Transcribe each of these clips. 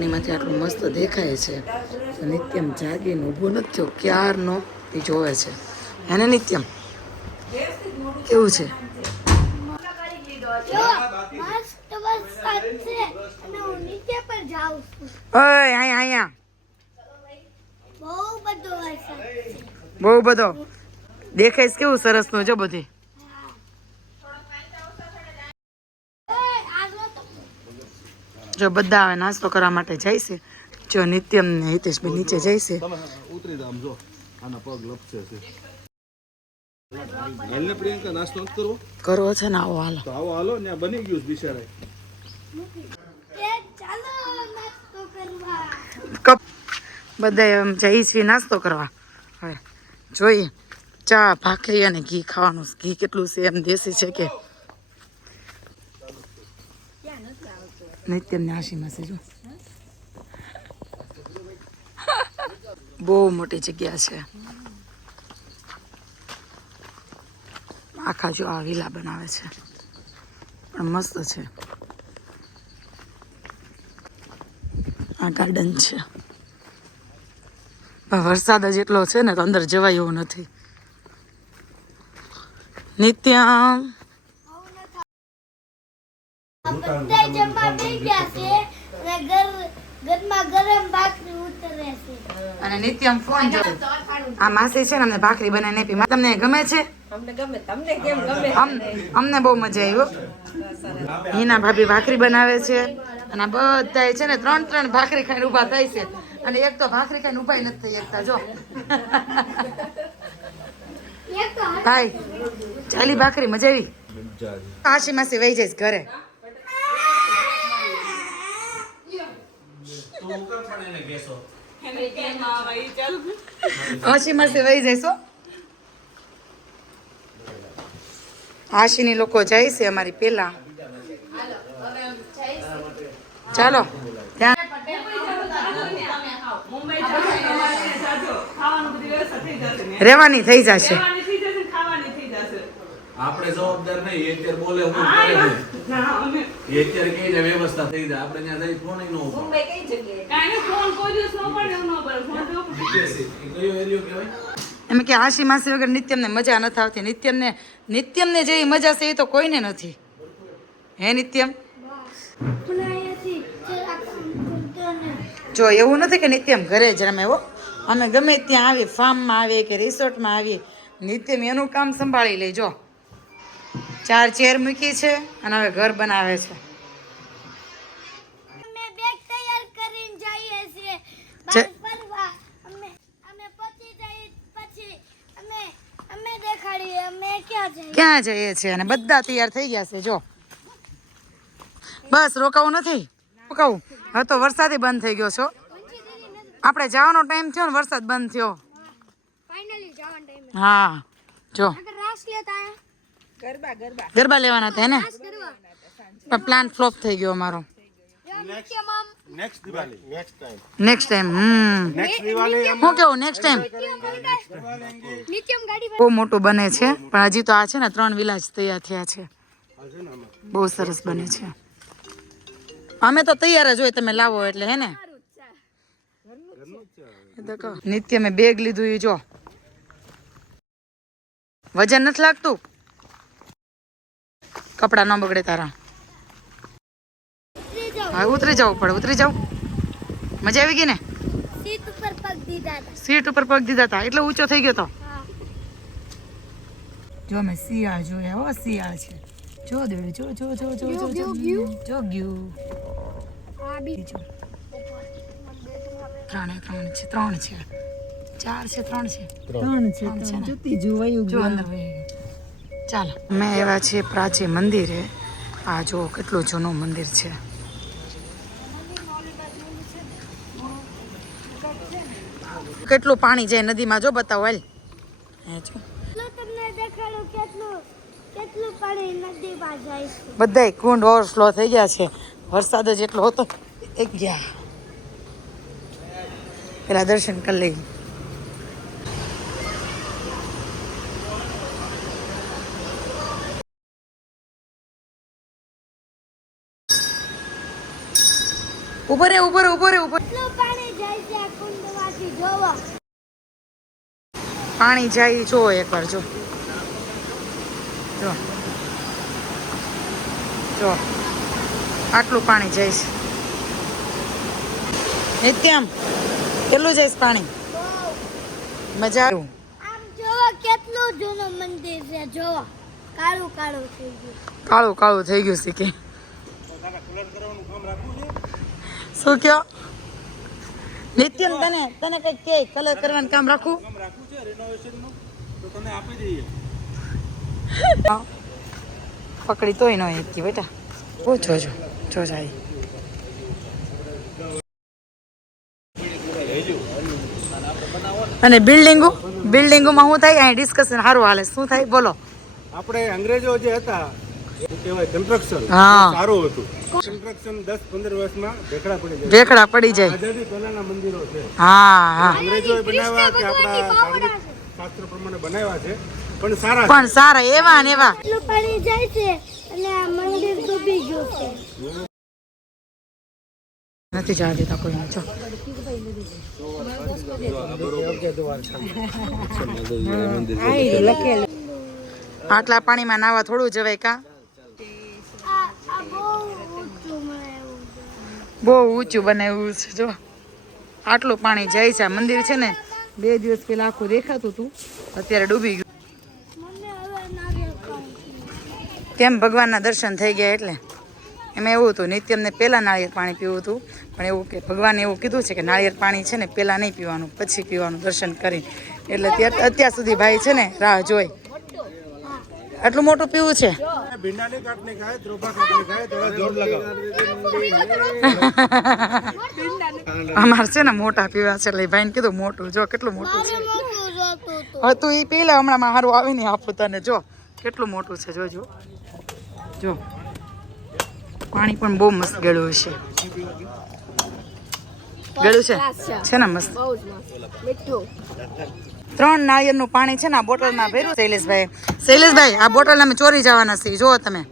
એમાંથી આટલું મસ્ત દેખાય છે. નિત્યમ જાગીને ઊભો નથી થયો ક્યારનો એ જોવે છે. એને નિત્યમ કેવું છે? અહીંયા બહુ બધો દેખાય કેવું સરસ નું જો બધી. જો બધા હવે નાસ્તો કરવા માટે જાય છે. જો નિત્યમ ને હિતેશભાઈ નીચે જાય છે. કરવો છે ને? આવો હાલો. આવો હાલો ને બની ગયું બિચારા. બધા જઈ છીએ નાસ્તો કરવા. હવે જોઈએ ચા ભાખરી અને ઘી ખાવાનું. ઘી કેટલું છે એમ દેશી છે કે નિત્યમ ને આશીમાં છે. જો બહુ મોટી જગ્યા છે. આખા જો આ વિલા બનાવે છે પણ મસ્ત છે. આ ગાર્ડન છે. વરસાદ જ એટલો છે ને તો અંદર જવાય એવું નથી. નિત્યમ અને નિત્યમ ફોન જો. આ માસી છે ને અમને ભાખરી બનાવીને આપી. તમને ગમે છે? અમને બહુ મજા આવી. હિના ભાભી ભાખરી બનાવે છે અને બધા છે ને 3 ભાખરી ખાઈને ઉભા થાય છે. અને એક તો ભાખરી ખાઈને ઉભા નથી થઈ શકતા. જો ભાઈ ચાલી ભાખરી મજા આવી. આશી માસી વહી જઈશ ઘરે. આશી માસી વહી જઈશો. આશીની લોકો જાય છે અમારી પેલા. ચાલો રેવાની થઈ જશે. આપણે જવાબદાર નહીં. એ અત્યારે બોલે હું કરે છે. એ અત્યારે કઈ ને વ્યવસ્થા થઈ જાય. આપણે ત્યાં જઈ ફોન નો મુંબઈ કઈ જગ્યાએ કાઈ ફોન કોઈ દિવસ નો પડે નો પડે ફોન તો કયો એરિયો કહેવાય. એમ કે આશી માસી વગર નિત્યમને મજા નથી આવતી. નિત્યમને જેવી મજા છે એ તો કોઈને નથી. હે નિત્યમ? જો એવું નથી કે નિત્યમ ઘરે જ રમે. હો અમે ગમે ત્યાં આવીએ, ફાર્મમાં આવીએ કે રિસોર્ટમાં આવીએ, નિત્યમ એનું કામ સંભાળી લે. જો 4 ચેર મૂકી છે અને હવે ઘર બનાવે છે. ક્યાં જઈએ છીએ અને બધા તૈયાર થઈ ગયા છે. જો બસ રોકાવું નથી. રોકાવું હવે તો વરસાદ બંધ થઈ ગયો છો. આપણે જવાનો ટાઈમ થયો ને વરસાદ બંધ થયો. હા જો ગરબા લેવાના હતા ને પણ પ્લાન ફ્લોપ થઈ ગયો અમારો. નેક્સ્ટ ટાઈમ હું કેવું નેક્સ્ટ ટાઈમ બહુ મોટું બને છે પણ હજી તો આ છે ને 3 વિલા જ તૈયાર થયા છે. બહુ સરસ બને છે. અમે તો તૈયાર જ હોય તમે લાવો એટલે. હે ને નિત્ય મેં બેગ લીધું. એ જો વજન નથી લાગતું. કપડા ન બગડે તારા. હા ઉતરી જવું પડે. ઉતરી જાવ. મજા આવી ગઈ ને? સીટ ઉપર પગ દીધા હતા એટલે ઊંચો થઈ ગયો તો. જો અમે શિયાળ જોયા. હો શિયાળ છે. જો દેડે જો જો જો જો જો જો જો ગયું. 3 છે. 4 છે. 3 છે. ચાલો મેં એવા છે પ્રાચીન મંદિરે. આ જો કેટલું જૂનું મંદિર છે. કેટલું પાણી જાય નદીમાં. જો બતાવો હાલ. બધા કુંડ ઓવરફ્લો થઈ ગયા છે. વરસાદ જ એટલો હતો. એક ગયા પેલા દર્શન કરી લઈ. ઉપર રે ઉપર ઉપર ઉપર પાણી જાય છે આ કુંડમાંથી જોવો. પાણી જાય જો એકવાર જો જો જો આટલું પાણી જાય છે. નિત્યમ કેટલું જાય છે પાણી? મજા આમ જોવો કેટલું જૂનું મંદિર છે. જોવો કાળું કાળું થઈ ગયું. કાળું કાળું થઈ ગયું છે કે શું કયો નિત્યમ? તને કઈ કે કલર કરવાનું કામ રાખું? પકડી તોય ન એકથી બેટા. ઓ જોજો જો જાય. અને બિલ્ડિંગોમાં શું થાય? અહીં ડિસ્કશન સારું હાલે. શું થાય બોલો? આપણે અંગ્રેજો જે હતા એ કહેવાય કન્સ્ટ્રક્શન હા. સારું હતું. કન્સ્ટ્રક્શન 10-15 વર્ષમાં ભેખડા પડી જાય. આઝાદી પહેલાના મંદિરો છે. હા હા અંગ્રેજોએ બનાવ્યા કે આપણા ધાર્મિક શાસ્ત્ર પ્રમાણે બનાવ્યા છે પણ સારા છે. પણ સારા એવા ને એવા. એટલું પાણી જાય છે અને આ મંદિર ડૂબી ગયું છે. નથી જવા દેતા કોઈને. જો આટલા પાણીમાં નાવા થોડું જવાય કા? આ બહુ ઊંચું બનાવ્યું છે. બહુ ઊંચું બનાવ્યું છે. જો આટલું પાણી જાય છે. આ મંદિર છે ને 2 દિવસ પહેલા આખું દેખાતું હતું, અત્યારે ડૂબી ગયું. મને હવે નારિયેળ પાણી. કેમ? ભગવાનના દર્શન થઈ ગયા એટલે. એમાં એવું હતું નિત્યમને પહેલાં નાળિયેર પાણી પીવું હતું, પણ એવું કે ભગવાને એવું કીધું છે કે નાળિયેર પાણી છે ને પહેલાં નહીં પીવાનું, પછી પીવાનું દર્શન કરી. એટલે અત્યાર સુધી ભાઈ છે ને રાહ જોઈ. આટલું મોટું પીવું છે. ભીંડાની કાટની ખાય, ત્રોફા કાટની ખાય, થોડા જોર લગાવો. અમારે છે ને મોટા પીવા છે એટલે ભાઈને કીધું મોટું. જો કેટલું મોટું છે. મોટું જોતું હતું. હવે તું એ પી લે, હમણાં સારું આવીને આપું તને. જો કેટલું મોટું છે. જોજો જો પાણી પણ બહુ મસ્ત ગળ્યું છે. ગળ્યું છે ને મસ્ત. 3 નાળિયેરનું પાણી છે ને આ બોટલમાં ભર્યું. શૈલેષભાઈ આ બોટલ અમે ચોરી જવાના છીએ. જુઓ તમે.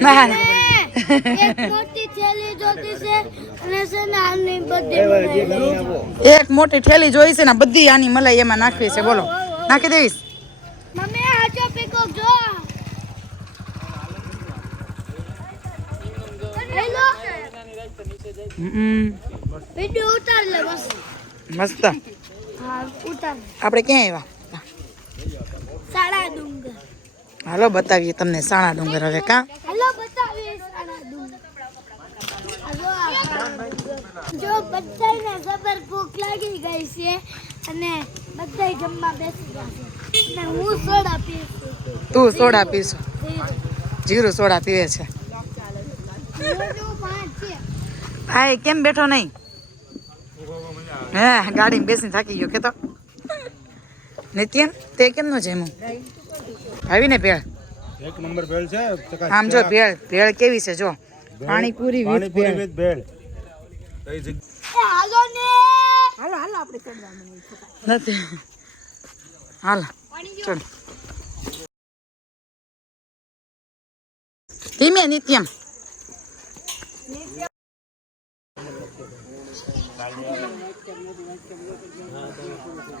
ના એક મોટી થેલી જોતી છે અને છે ને આની બધી બનાવી. એક મોટી થેલી જોઈ છે ને બધી આની મલાઈ એમાં નાખવી છે. બોલો નાખી દઈશ. મમ્મી આજો પીકો જો. હેલો વિડિયો ઉતાર લે બસ. મસ્ત. હા ઉતાર. આપણે ક્યાં આવ્યા? સાડા ડુંગર. હાલો બતાવીએ તમને સાણા ડુંગર હવે કા. હેલો બતાવીએ સાડા ડુંગર. જો બધાને જબર ભૂખ લાગી ગઈ છે અને બધાય જમવા બેસી ગયા છે અને હું સોડા પીશું. તું સોડા પીશું? જીરું સોડા પીવે છે. હા કેમ બેઠો નહીં? હે ગાડીમાં બેસીને થાકી ગયો કે તો. નિત્યન તે કેમ નો જમ્યું? આવીને ભેળ. એક નંબર ભેળ છે. આમ જો ભેળ કેવી છે જો. પાણીપુરી વિથ ભેળ. હાલો ને. હાલો આપણે ચડવાનું નથી. હાલો ચલ ધીમે. નિત્યમ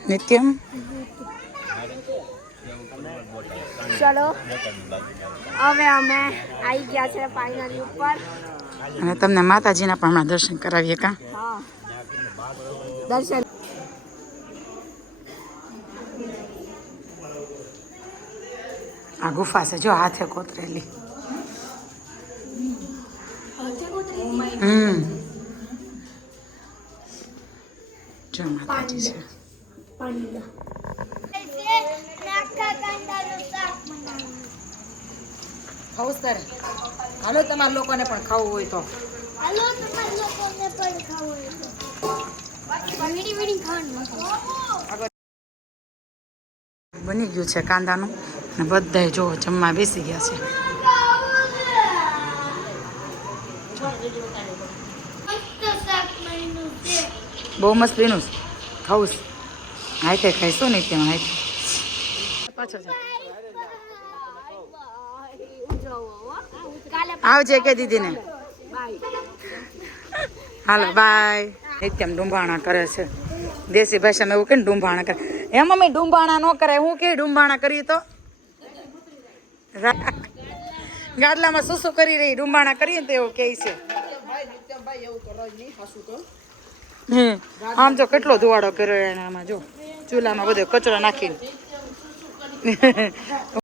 નિત્યમ ચલો હવે અમે આવી ગયા છે ફાઇનલી ઉપર. અને તમને માતાજીના પણ હમણાં દર્શન કરાવીએ કા. હા દર્શન. આ ગુફા છે જો હાથે કોતરેલી. જો માતાજી છે. ખાવું તારે? હાલો તમારા લોકોને પણ ખાવું હોય તો. હાલો તમારા લોકોને પણ ખાવું હોય તો. વીડી વીડી ખાવાનું. બની ગયું છે કાંદાનું અને બધાય જો જમવા બેસી ગયા છે. બહુ મસ્ત બન્યું છે. ખાવું છે હાથે ખાઈશું નહીં ત્યાં હાથે. પાછો આવજે કે દીદીને. હાલો બાય. નિત્યમ ડુંભાણા કરે છે. દેશી ભાષામાં એવું કે ને ડુંભાણા કરે. એ મમ્મી ડુંભાણા ન કરાય. હું કે ડુંભાણા કરી તો ગાડલામાં શું કરી રહી ડુંબાણા કરીએ તો એવું કહે છે. આમ જો કેટલો ધુવાડો કર્યો એને આમાં જો ચૂલામાં બધો કચરો નાખીને